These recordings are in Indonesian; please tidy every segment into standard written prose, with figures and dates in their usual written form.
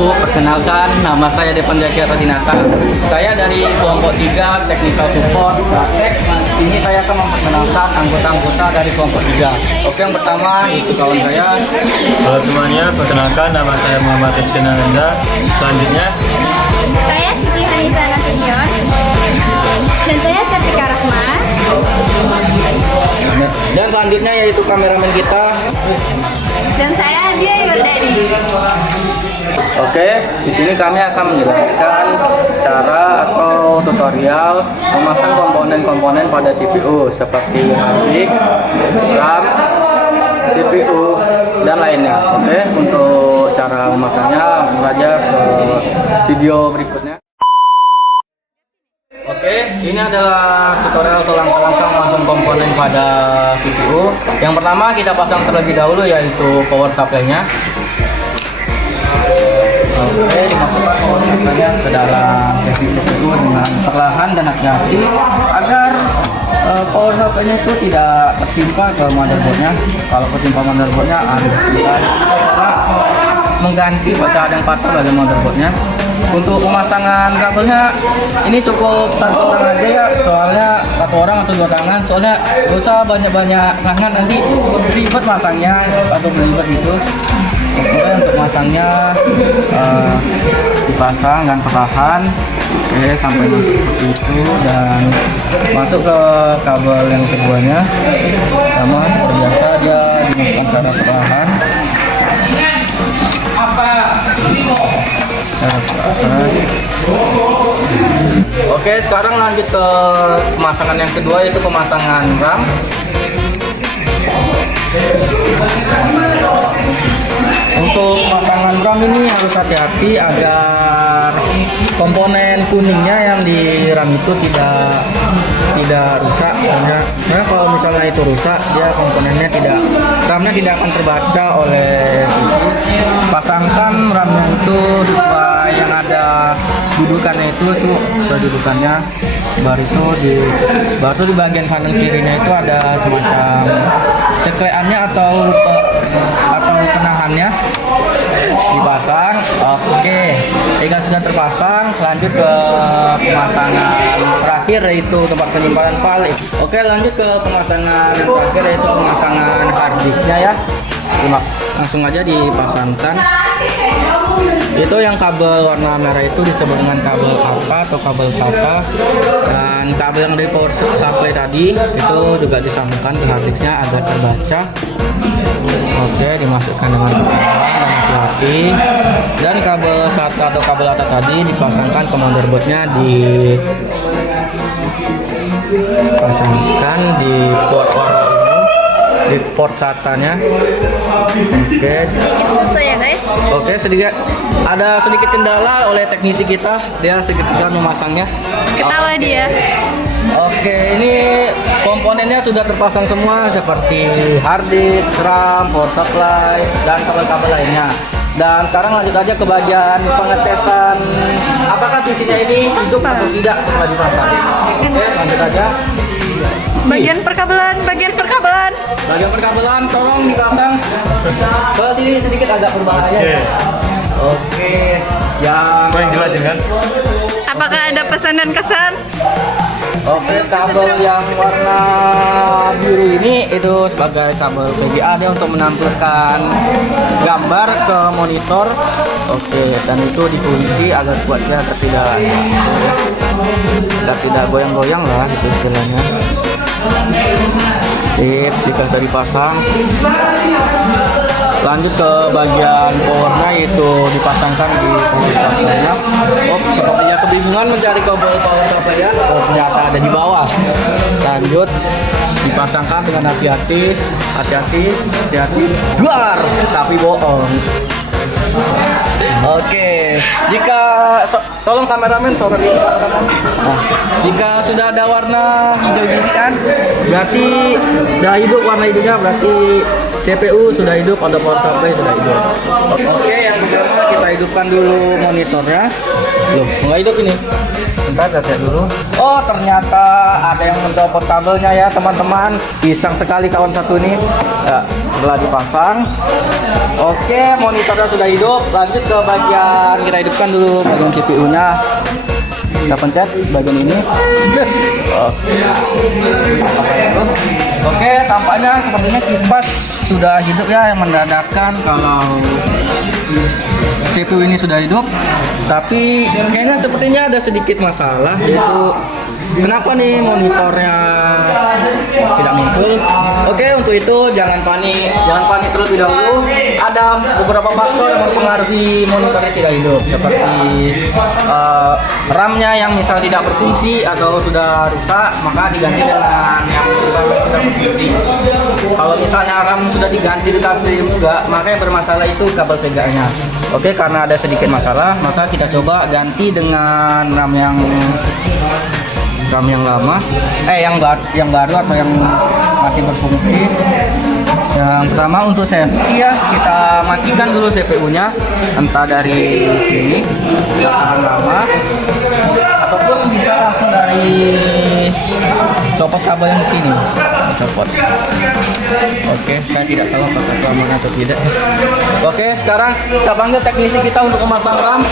dulu, perkenalkan nama saya Depan Jaki Ratinata. Saya dari kelompok 3 Technical Support Praktek. Ini saya akan memperkenalkan anggota-anggota dari kelompok 3. Oke, yang pertama itu kawan saya. Halo semuanya, perkenalkan nama saya Muhammad Rizky Nanda. Selanjutnya, Saya Siti Hanisa Nasution. Dan saya Sertika Rahma. Dan selanjutnya yaitu kameramen kita. Dan saya Dia Yordani. Oke, di sini kami akan menjelaskan cara atau tutorial memasang komponen-komponen pada CPU seperti hard disk, RAM, CPU, dan lainnya. Oke, untuk cara memasangnya langsung saja ke video berikutnya. Oke, ini adalah tutorial atau langkah-langkah memasang komponen pada CPU. Yang pertama kita pasang terlebih dahulu yaitu power supply-nya. Oke, dimasukkan power supply-nya ke dalam CPU dengan perlahan dan hati-hati agar power supply-nya itu tidak tertimpa ke motherboard-nya. Kalau tertimpa motherboard-nya, kita mengganti baca yang patah pada motherboard-nya. Untuk pemasangan kabelnya ini cukup satu orang aja ya, soalnya satu orang atau 2 tangan, soalnya gak usah banyak-banyak tangan, nanti ribet masangnya atau berlibat gitu. Oke, untuk masangnya dipasang dan perlahan. Oke, sampai masuk seperti itu dan masuk ke kabel yang keduanya. Sama seperti biasa dia dimasukkan secara perlahan. Oke, sekarang lanjut ke pemasangan yang kedua yaitu pemasangan RAM. Untuk pemasangan RAM ini harus hati-hati agar komponen kuningnya yang di RAM itu tidak rusak. Karena kalau misalnya itu rusak, dia komponennya RAM-nya tidak akan terbaca oleh pasangkan RAM-nya itu sesuai yang ada dudukannya itu kedudukannya. Baru di bagian kanan kirinya itu ada semacam cekleannya atau penahannya dipasang. Oke, jika sudah terpasang, lanjut ke pemasangan terakhir yaitu tempat penyimpanan file. Oke, lanjut ke pemasangan terakhir yaitu pemasangan hard disknya ya. Langsung aja dipasangkan. Itu yang kabel warna merah itu disebut dengan kabel alpha atau kabel SATA, dan kabel yang dari power supply tadi itu juga disambungkan ke hard disknya agar terbaca. Oke, dimasukkan dengan perlahan dan hati-hati. Dan kabel SATA atau kabel ATA tadi dipasangkan ke motherboardnya, dipasangkan di port warna ungu, di port SATA-nya. Oke, Susah ya guys. Oke, ada sedikit kendala oleh teknisi kita, dia sedikit kesulitan memasangnya. Ketawa dia. Oke, ini komponennya sudah terpasang semua seperti hard disk, RAM, power supply, dan kabel-kabel lainnya. Dan sekarang lanjut aja ke bagian pengetesan apakah PC-nya ini hidup atau tidak setelah dipasang. Oke, lanjut aja. Bagian perkabelan. Bagian perkabelan tolong dipasang ke sini sedikit agak berbahaya. Oke, yang jelasin kan? Apakah ada pesan dan kesan? Oke, kabel yang warna biru ini itu sebagai kabel VGA, dia untuk menampilkan gambar ke monitor. Oke, dan itu dikunci agar kuatnya agar tidak goyang-goyang lah gitu istilahnya. Sip, jika sudah dipasang, lanjut ke bagian powernya yaitu dipasangkan di power supply-nya. Oh, sepertinya kebingungan mencari kabel power supply-nya. Oh, ternyata ada di bawah. Lanjut dipasangkan dengan hati-hati. Duar, tapi bohong. Oke, jika tolong kameramen sorot ini. Jika sudah ada warna hijau gini kan, berarti sudah hidup warna hijaunya, berarti CPU sudah hidup atau power supply sudah hidup. Oke, yang pertama kita hidupkan dulu monitornya. Loh, nggak hidup ini. Bentar, saya cek dulu. Oh, ternyata ada yang mencopot kabelnya ya teman-teman. Pisang sekali kawan satu ini. setelah dipasang. Oke, monitornya sudah hidup. Lanjut ke bagian, kita hidupkan dulu bagian CPU-nya. Kita pencet bagian ini. Yes. Oke, tampaknya sepertinya kipas sudah hidup ya, yang menandakan kalau CPU ini sudah hidup. Tapi kayaknya sepertinya ada sedikit masalah, yaitu kenapa nih monitornya tidak muncul. Oke, untuk itu jangan panik terlebih dahulu. Ada beberapa faktor yang mempengaruhi monitornya tidak hidup, seperti RAM-nya yang misal tidak berfungsi atau sudah rusak, maka diganti dengan yang sudah berfungsi. Kalau misalnya RAM sudah diganti tetapi juga, maka yang bermasalah itu kabel pegangnya. Oke, karena ada sedikit masalah, maka kita coba ganti dengan RAM yang lama, yang baru atau yang masih berfungsi. Yang pertama untuk safety ya, kita matikan dulu CPU-nya, entah dari sini, tahan lama, ataupun bisa langsung dari copot kabel yang sini, copot. Oke, saya tidak tahu apakah aman atau tidak. Oke, sekarang kita panggil teknisi kita untuk memasang RAM.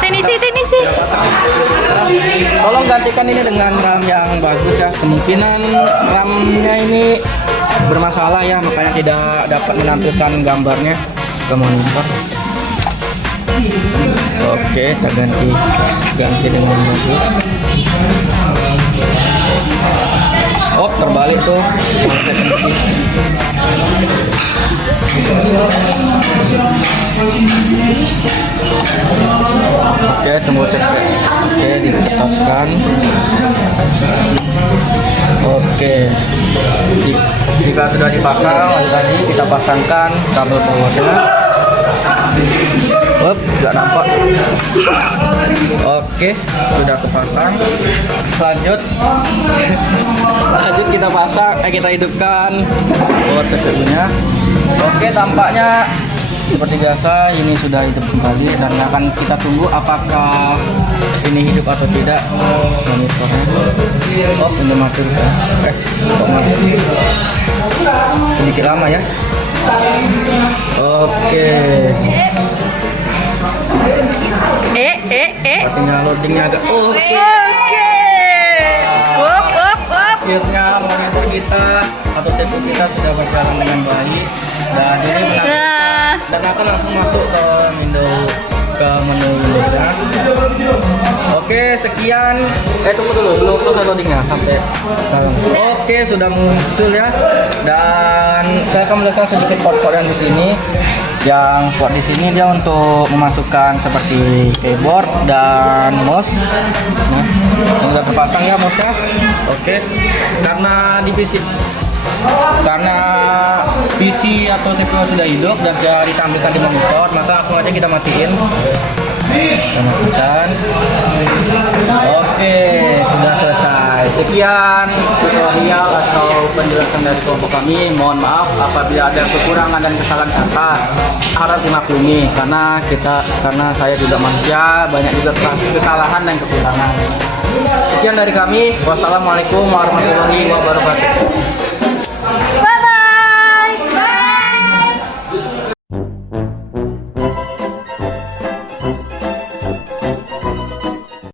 Teknisi. Tolong gantikan ini dengan RAM yang bagus ya. Kemungkinan RAM-nya ini bermasalah ya, makanya tidak dapat menampilkan gambarnya ke monitor. Oke, kita ganti dengan bagus. Oh, terbalik tuh. Oke, tunggu cek. Oke, ditetapkan. Oke, jika sudah dipasang, tadi kita pasangkan kabel powernya. Nggak nampak. Oke, sudah terpasang. Lanjut kita pasang, kita hidupkan power CPU-nya. Oke, tampaknya seperti biasa ini sudah hidup kembali, dan akan kita tunggu apakah ini hidup atau tidak monitornya. Oh, ini mati ya. Mati. Sedikit lama ya. Oke. Artinya loadingnya agak oke. Akhirnya monitor kita atau CPU kita sudah berjalan dengan baik, dan ini dan akan langsung masuk ke menu Windows-nya. Oke, sekian. Tunggu dulu, belum selesai loadingnya sampai sekarang. Oke, sudah muncul ya. Dan saya akan melihatkan sedikit port-port yang di sini. Yang port di sini dia untuk memasukkan seperti keyboard dan mouse. Nah, yang sudah terpasang ya mouse-nya. Oke. Karena PC atau CPU sudah hidup dan sudah ditampilkan di monitor, maka langsung aja kita matiin. Kita matikan. Oke, sudah selesai. Sekian tutorial atau penjelasan dari kelompok kami. Mohon maaf apabila ada kekurangan dan kesalahan kata, harap dimaklumi karena saya juga manusia, banyak juga kesalahan dan kekurangan. Sekian dari kami. Wassalamualaikum warahmatullahi wabarakatuh.